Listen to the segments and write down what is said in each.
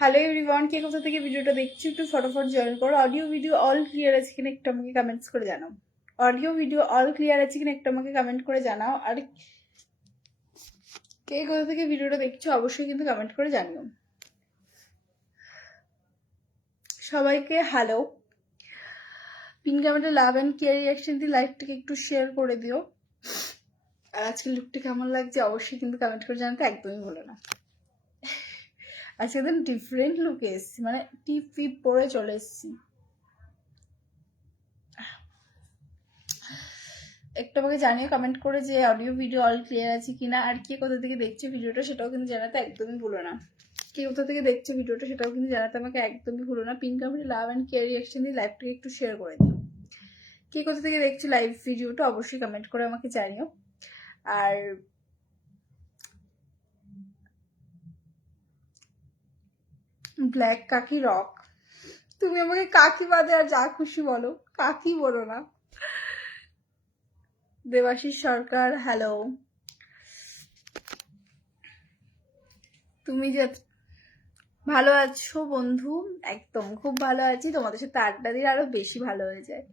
Hello everyone, কে কোথা থেকে ভিডিওটা দেখছি একটু ফটাফট জয়েন করো। অডিও ভিডিও অল ক্লিয়ার আছে কিনা একটু আমাকে কমেন্টস করে জানাও। অডিও ভিডিও অল ক্লিয়ার আছে কিনা একটু আমাকে কমেন্ট করে জানাও। আর কে কোথা থেকে ভিডিওটা দেখছো অবশ্যই কিন্তু কমেন্ট করে জানিও। সবাইকে হ্যালো। পিন কমেন্টে লাভ অ্যান্ড কেয়ার রিয়াকশন দিয়ে লাইভটাকে একটু শেয়ার করে দিও। আর আজকের লুকটা কেমন লাগছে অবশ্যই কিন্তু কমেন্ট করে জানাতে একদমই ভুলো না। আজকে একদম ডিফারেন্ট লুকে এসেছি, মানে টিপ ফিপ পরে চলে এসেছি। একটু আমাকে জানিও কমেন্ট করে যে অডিও ভিডিও অল ক্লিয়ার আছে কিনা, আর কে কোথা থেকে দেখছো ভিডিওটা সেটাও কিন্তু জানাতে একদমই ভুলো না। কে কোথা থেকে দেখছো ভিডিওটা সেটাও কিন্তু জানাতে আমাকে একদমই ভুলো না। পিন কমেন্টে লাভ অ্যান্ড কেয়ার রিয়াকশন দিয়ে লাইভটাকে একটু শেয়ার করে দিও। কে কোথা থেকে দেখছো লাইভ ভিডিওটা অবশ্যই কমেন্ট করে আমাকে জানিও। আর ব্ল্যাক কাকি রক, তুমি আমাকে কাকি বাদে আর যা খুশি বলো, কাকি বলো না। দেবাশিস সরকার হ্যালো। তুমি যে ভালো আছো বন্ধু? একদম খুব ভালো আছি, তোমাদের সাথে আড্ডা দিলে আরো বেশি ভালো হয়ে যায়।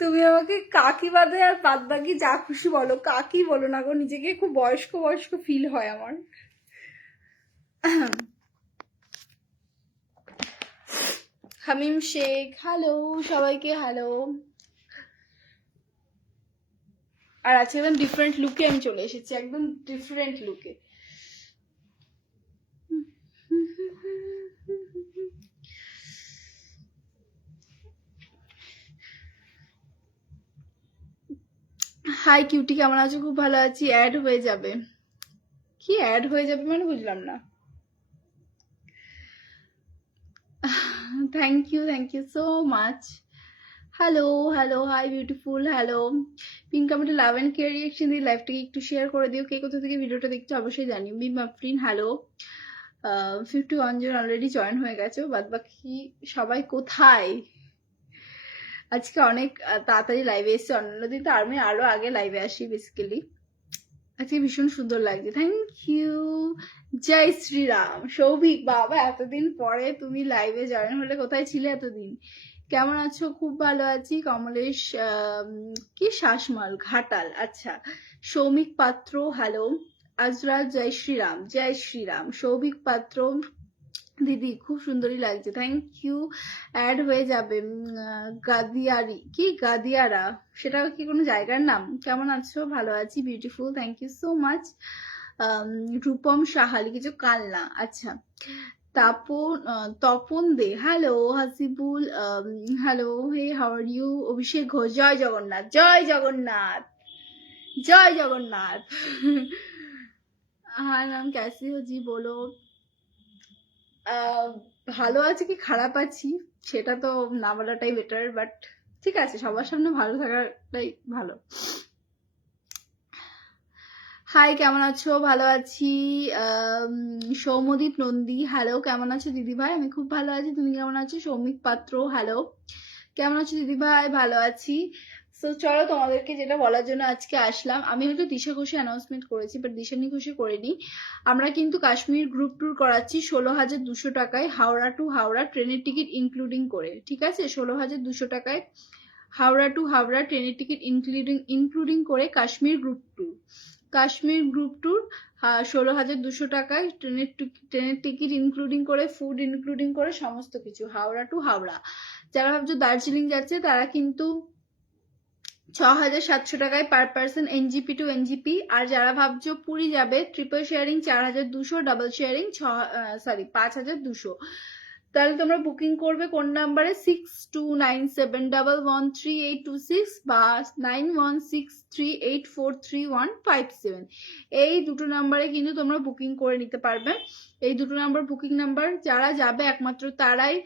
তুমি আমাকে কাকি বাদে আর বাদ বাকি যা খুশি বলো, কাকি বলো না গো, নিজেকে খুব বয়স্ক বয়স্ক ফিল হয় আমার। হামিম শেখ হ্যালো, সবাইকে হ্যালো। আর আজকে একদম ডিফারেন্ট লুকে আমি চলে এসেছি, একদম ডিফারেন্ট লুকে। হাই কিউটি, কেমন আছো? খুব ভালো আছি। অ্যাড হয়ে যাবে? কি অ্যাড হয়ে যাবে মানে বুঝলাম না। Thank you so much. Hello hello, hi beautiful hello. Pin কমেন্টে লাভ অ্যান্ড কেয়ার রিয়াকশন দিয়ে লাইভটাকে একটু শেয়ার করে দিও। কে কোথা থেকে ভিডিওটা দেখছো অবশ্যই জানিও। মিম আফরিন হ্যালো। 51 জন অলরেডি জয়েন হয়ে গেছে, বাদ বাকি সবাই কোথায়? আজকে অনেক তাড়াতাড়ি লাইভে এসেছি, অন্যান্য দিন তো আমি আরো আগে লাইভে আসি বেসিক্যালি। আজকে ভীষণ সুন্দর লাগছে, থ্যাংক ইউ। জয় শ্রীরাম। সৌভিক বাবা, এতদিন পরে তুমি লাইভে জয়েন হলে, কোথায় ছিলে এতদিন? কেমন আছো? খুব ভালো আছি। কমলেশ কি শাসমাল ঘাটাল, আচ্ছা। সৌমিক পাত্র হ্যালো। আজরাত জয় শ্রীরাম, জয় শ্রীরাম। সৌভিক পাত্র দিদি খুব সুন্দরই লাগছে, থ্যাংক ইউ। অ্যাড হয়ে যাবে। গাদিয়ারি কি গাদিয়ারা, সেটা কি কোনো জায়গার নাম? কেমন আছো? ভালো আছি, beautiful, thank you so much. Rupam Sahali কিছু কালনা, আচ্ছা। Tapan De hello. Hasibul hello. Hey how are you? Abhishek Ghosh, জয় জগন্নাথ, জয় জগন্নাথ, জয় জগন্নাথ। হাই ম্যাম कैसी हो जी बोलो। ভালো আছি কি খারাপ আছি সেটা তো না বলাটাই বেটার, বাট ঠিক আছে, সবার সামনে ভালো থাকাটাই ভালো। হাই, কেমন আছো? ভালো আছি। সৌমদীপ নন্দী হ্যালো, কেমন আছো দিদি ভাই? আমি খুব ভালো আছি, তুমি কেমন আছো? সৌমিক পাত্র হ্যালো, কেমন আছো দিদি ভাই? ভালো আছি। তো চলো, তোমাদেরকে যেটা বলার জন্য আজকে আসলাম, আমি হয়তো দিশা ঘোষে অ্যানাউন্সমেন্ট করেছি, বাট দিশানি ঘোষে করিনি। আমরা কিন্তু কাশ্মীর গ্রুপ ট্যুর করাচ্ছি 16,200 টাকায়, হাওড়া টু হাওড়া ট্রেনের টিকিট ইনক্লুডিং করে, ঠিক আছে? 16,200 টাকায় হাওড়া টু হাওড়া ট্রেনের টিকিট ইনক্লুডিং করে Kashmir group tour. Kashmir group tour 16,200 টাকায় ট্রেনের টিকিট ইনক্লুডিং করে, ফুড ইনক্লুডিং করে, সমস্ত কিছু, হাওড়া টু হাওড়া। যারা ভাবছো দার্জিলিং যাচ্ছে তারা কিন্তু 6,700 টাকায় per person NJP to NJP. আর যারা ভাবছো পুরী যাবে ট্রিপল শেয়ারিং 4,200, ডাবল শেয়ারিং 5,200। তাহলে তোমরা বুকিং করবে কোন নাম্বারে? 6297113826 বা 9163843157, এই দুটো নাম্বারে কিন্তু তোমরা বুকিং করে নিতে পারবে। এই দুটো নাম্বার বুকিং নাম্বার, যারা যাবে একমাত্র তারাই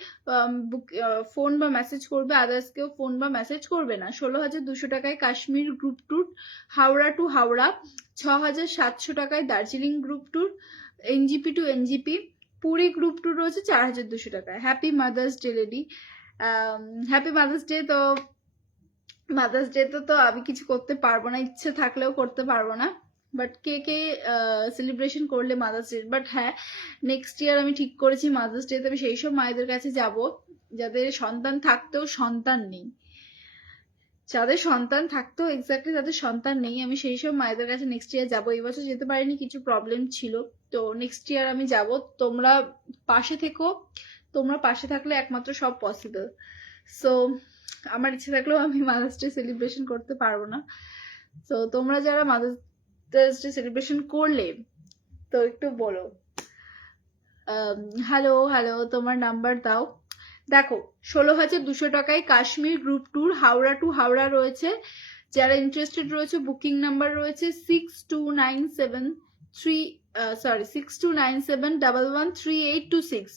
ফোন বা মেসেজ করবে, আদার্স কেউ ফোন বা মেসেজ করবে না। 16,200 টাকায় Kashmir group tour Howrah to Howrah, 6,700 টাকায় Darjeeling group tour NJP to NJP, Puri group tour রয়েছে 4,200 টাকায়। Happy mother's day lady, happy mother's day. তো মাদার্স ডে তো আমি কিছু করতে পারবো না, ইচ্ছে থাকলেও করতে পারবো না, বাট কে কে সেলিব্রেশন করলে মাদার্স ডে? বাট হ্যাঁ, নেক্সট ইয়ার আমি ঠিক করেছি মাদার্স ডেতে আমি সেই সব মায়েদের কাছে যাব যাদের সন্তান থাকতেও সন্তান নেই, যাদের সন্তান থাকতেও এক্স্যাক্টলি যাদের সন্তান নেই, আমি সেই সব মায়েদের কাছে নেক্সট ইয়ার যাবো। এই বছর যেতে পারিনি, কিছু প্রবলেম ছিল, তো নেক্সট ইয়ার আমি যাব। তোমরা পাশে থেকো, তোমরা পাশে থাকলে একমাত্র সব পসিবল। সো আমার ইচ্ছে থাকলেও আমি মাদার্স ডে সেলিব্রেশন করতে পারবো না। তো তোমরা যারা মাদার্স ডে সেলিব্রেশন করলে তো একটু বলো। হ্যালো হ্যালো, তোমার নাম্বার দাও। দেখো, 16,200 টাকায় Kashmir group tour Howrah to Howrah রয়েছে। যারা ইন্টারেস্টেড রয়েছে, বুকিং নাম্বার রয়েছে 6297113826।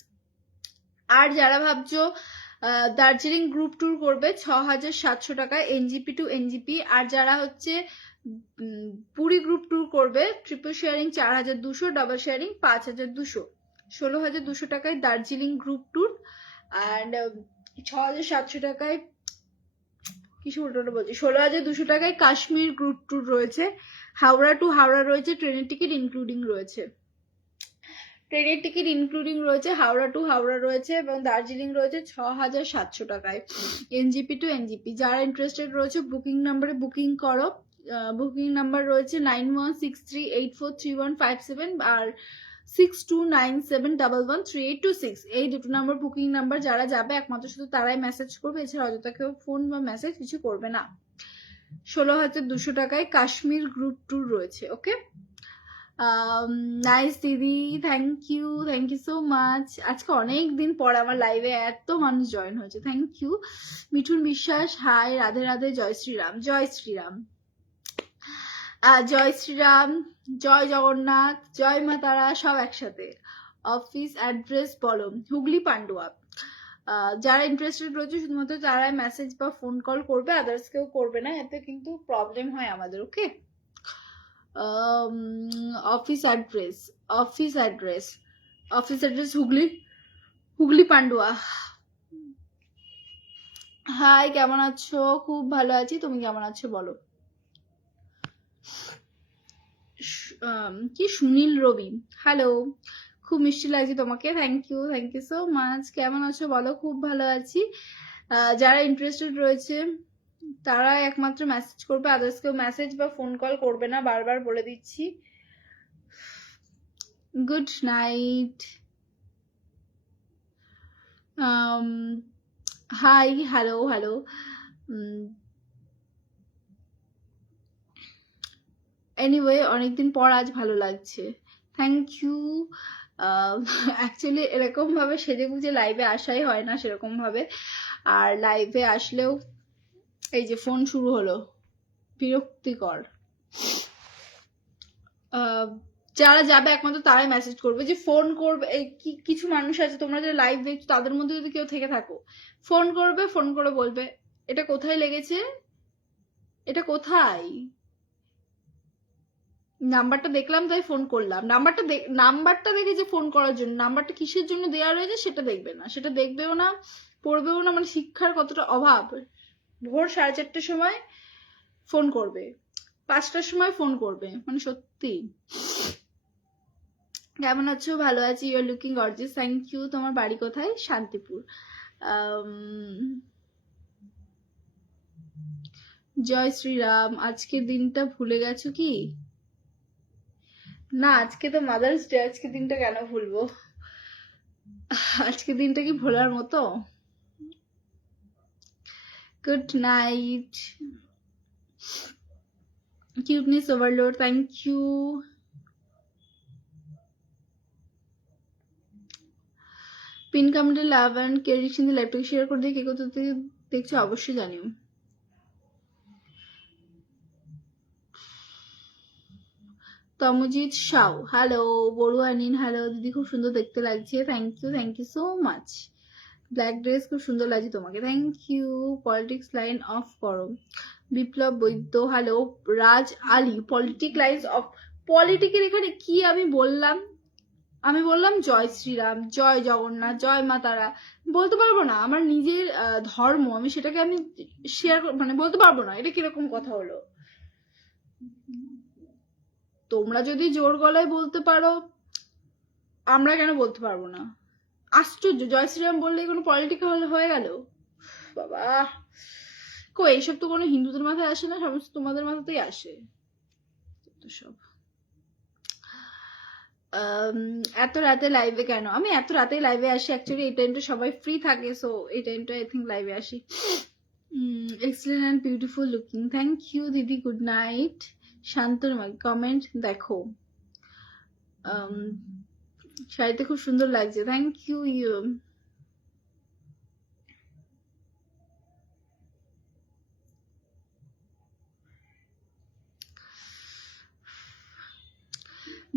আর যারা ভাবছো দার্জিলিং গ্রুপ ট্যুর করবে 6,700 টাকায় এনজিপি টু এনজিপি। আর যারা হচ্ছে পুরী গ্রুপ ট্যুর করবে, ট্রিপল শেয়ারিং 4,200, ডাবল শেয়ারিং 5,200। 16,200 টাকায় দার্জিলিং গ্রুপ ট্যুর, অ্যান্ড 6,700 টাকায় কিছু উল্টোটা বলছি, 16,200 টাকায় কাশ্মীর গ্রুপ ট্যুর রয়েছে। হাওড়া টু হাওড়া রয়েছে, ট্রেনের টিকিট ইনক্লুডিং রয়েছে, ট্রেনের টিকিট ইনক্লুডিং রয়েছে, হাওড়া টু হাওড়া রয়েছে, এবং দার্জিলিং রয়েছে 6,700 টাকায় এনজিপি টু এনজিপি। যারা ইন্টারেস্টেড রয়েছে বুকিং নাম্বারে বুকিং করো। বুকিং নাম্বার রয়েছে 9163843157 আর 6297113826। এই দুটো নাম্বার বুকিং নাম্বার। যারা যাবে একমাত্র শুধু তারাই মেসেজ করবে, এছাড়া অযথা কেউ ফোন বা মেসেজ কিছু করবে না। 16,200 টাকায় কাশ্মীর গ্রুপ ট্যুর রয়েছে। ওকে, নাইস দিদি, থ্যাংক ইউ সো মাচ। আজকে অনেক দিন পর আমার লাইভে এত মানুষ জয়েন হয়েছে, thank you. Mithun Biswas, hi, Radhe Radhe, জয় শ্রীরাম, জয় শ্রীরাম, জয় শ্রীরাম, জয় জগন্নাথ, জয় মা তারা, সব একসাথে। অফিস অ্যাড্রেস বলো। হুগলি পান্ডুয়া। যারা ইন্টারেস্টেড রয়েছে শুধুমাত্র তারাই মেসেজ বা ফোন কল করবে, আদার্স কেউ করবে না, এতে কিন্তু প্রবলেম হয় আমাদের। Okay, office address Hooghly Pandua. Hi, কেমন আছো? খুব ভালো আছি, তুমি কেমন আছো বলো। কি সুনীল রবি, হ্যালো, খুব মিষ্টি লাগছে তোমাকে, থ্যাংক ইউ সো মাচ। কেমন আছো বলো? খুব ভালো আছি। যারা ইন্টারেস্টেড রয়েছে তারা একমাত্র মেসেজ করবে, আদার্স কেউ মেসেজ বা ফোন কল করবে না, বারবার বলে দিচ্ছি। Good night. Hi, hello hello. Anyway, অনেকদিন পর আজ ভালো লাগছে, থ্যাংক ইউ। অ্যাকচুয়ালি এরকম ভাবে সেজে গুজে লাইভে আসাই হয় না সেরকম ভাবে, আর লাইভে আসলেও এই যে ফোন শুরু হলো, বিরক্তিকর। যারা যাবে একমাত্র তারাই মেসেজ করবে, যে ফোন করবে। কিছু মানুষ আছে, তোমরা যারা লাইভ দেখছো তাদের মধ্যে যদি কেউ থেকে থাকো, ফোন করবে, ফোন করে বলবে এটা কোথায় লেগেছে, এটা কোথায়, নাম্বারটা দেখলাম তাই ফোন করলাম। নাম্বারটা দেখে যে ফোন করার জন্য, নাম্বারটা কিসের জন্য দেওয়া রয়েছে সেটা দেখবে না, সেটা দেখবেও না, পড়বেও না। মানে শিক্ষার কতটা অভাব। ভোর 4:30টার সময় ফোন করবে, 5টার সময় ফোন করবে, মানে সত্যি। কেমন আছো? ভালো আছি, you are looking gorgeous, thank you. তোমার বাড়ি কোথায়? শান্তিপুর। জয় শ্রীরাম। আজকের দিনটা ভুলে গেছো কি? না, আজকে তো মাদার্স ডে, আজকে দিনটা কেন ভুলবো? আজকে দিনটা কি ভোলার মতো? Good night. Cuteness overload, thank you. Pin কমেন্টে লাভ অ্যান্ড কেয়ার সিন লাইভটাকে শেয়ার করে দিয়ে কে কোথা থেকে দেখছো অবশ্যই জানিও। তমজিৎ সাউ, হ্যালো। বড়ুয়া নিন, হ্যালো দিদি, খুব সুন্দর দেখতে লাগছে, thank you so much. Black dress খুব সুন্দর লাগছে তোমাকে, thank you. Politics line off করো। Biplab Baidya, hello. Raj Ali, politic line off. পলিটিকের এখানে কি আমি বললাম? আমি বললাম জয় শ্রীরাম, জয় জগন্নাথ, জয় মা তারা। বলতে পারবো না আমার নিজের ধর্ম, আমি সেটাকে আমি শেয়ার মানে বলতে পারবো না? এটা কিরকম কথা হলো? তোমরা যদি জোর গলায় বলতে পারো, আমরা কেন বলতে পারবো না? আশ্চর্য, জয় শ্রীরাম বললেই কোনো পলিটিক্যাল হয়ে গেল? বাবা, এইসব তো কোনো হিন্দুদের মাথায় আসে না, সমস্ত তোমাদের মাথাতেই আসে তো সব। এত রাতে লাইভে কেন? আমি এত রাতে লাইভে আসি, অ্যাকচুয়ালি এই টাইমটা সবাই ফ্রি থাকে, সো এই টাইমটা আই থিঙ্ক লাইভে আসি। Excellent and beautiful looking, thank you দিদি, গুড নাইট। শান্তনুমা কমেন্ট দেখো, শাড়িতে খুব সুন্দর লাগছে, thank you.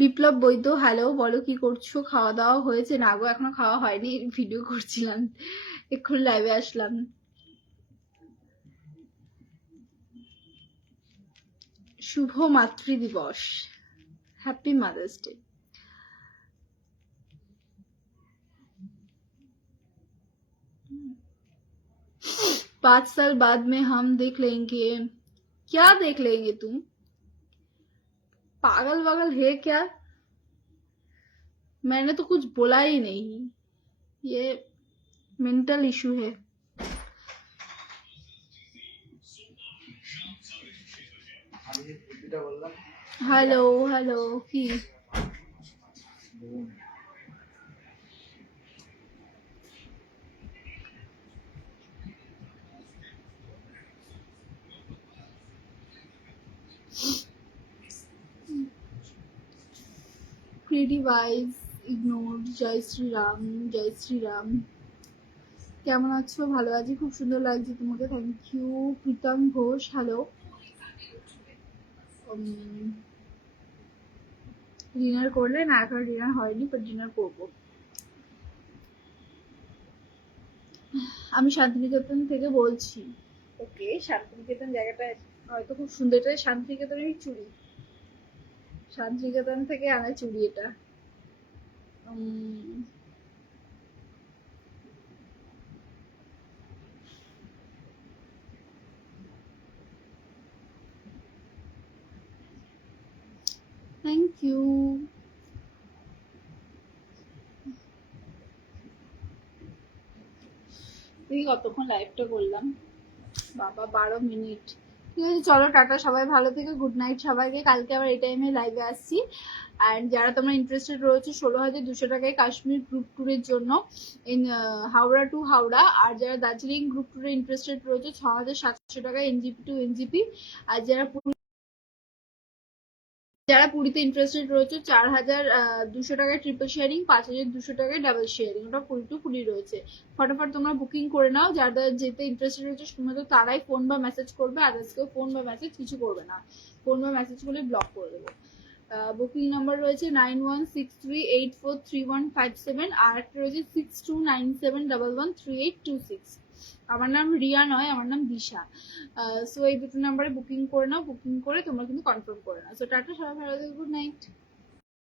Biplab Baidya hello, বলো কি করছো? খাওয়া দাওয়া হয়েছে? না গো, এখনো খাওয়া হয়নি, ভিডিও করছিলাম, এক্ষুনি লাইভে আসলাম। শুভ মাতৃ দিবস, हैप्पी मदर्स डे। पाँच साल बाद में हम देख लेंगे। क्या देख लेंगे तुम? पागल वागल है क्या? मैंने तो कुछ बोला ही नहीं, ये मेंटल इशू है। हेलो हेलो की प्रीटी वाइज इग्नोर्ड। जय श्री राम, जय श्री राम। কেমন আছো? ভালো আছি, খুব সুন্দর লাগছে তোমাকে, thank you. Pritam Ghosh hello. Dinner করলে? না, এখন ডিনার হয়নি, বাট ডিনার করবো। আমি শান্তিনিকেতন থেকে বলছি। ওকে, শান্তিনিকেতন জায়গাটা হয়তো খুব সুন্দর, এটা শান্তিনিকেতনেরই চুড়ি, শান্তিনিকেতন থেকে আনা চুড়ি এটা। Thank you. দেখি কতক্ষণ লাইভটা করলাম, বাবা 12 মিনিট। ঠিক আছে, চলো টাটা, সবাই ভালো থেকে, গুড নাইট সবাইকে। কালকে আবার এই টাইমে লাইভে আসছি। অ্যান্ড যারা তোমরা ইন্টারেস্টেড রয়েছে 16,200 টাকায় কাশ্মীর গ্রুপ ট্যুরের জন্য ইন হাওড়া টু হাওড়া, আর যারা দার্জিলিং গ্রুপ ট্যুরে ইন্টারেস্টেড রয়েছে 6,700 টাকায় এনজিপি টু এনজিপি, আর যারা পুরীতে ইন্টারেস্টেড রয়েছে 4,200 টাকায় ট্রিপল শেয়ারিং, 5,200 টাকায় ডাবল শেয়ারিং, ওটা পুরী টু পুরী রয়েছে। ফটাফট তোমরা বুকিং করে নাও, যারা যেতে ইন্টারেস্টেড রয়েছে শুধুমাত্র তারাই ফোন বা মেসেজ করবে, আদার্স কেউ ফোন বা মেসেজ কিছু করবে না, ফোন বা মেসেজ করলে ব্লক করে দেবো। বুকিং নাম্বার রয়েছে 9163843157, আর একটা রয়েছে 6297113826। আমার নাম রিয়া নয়, আমার নাম দিশা। সো এই দুটো নাম্বারে বুকিং করে নাও, বুকিং করে তোমরা কিন্তু কনফার্ম করে নাও। সো টাটা, সবাই ভালো থাকো, গুড নাইট।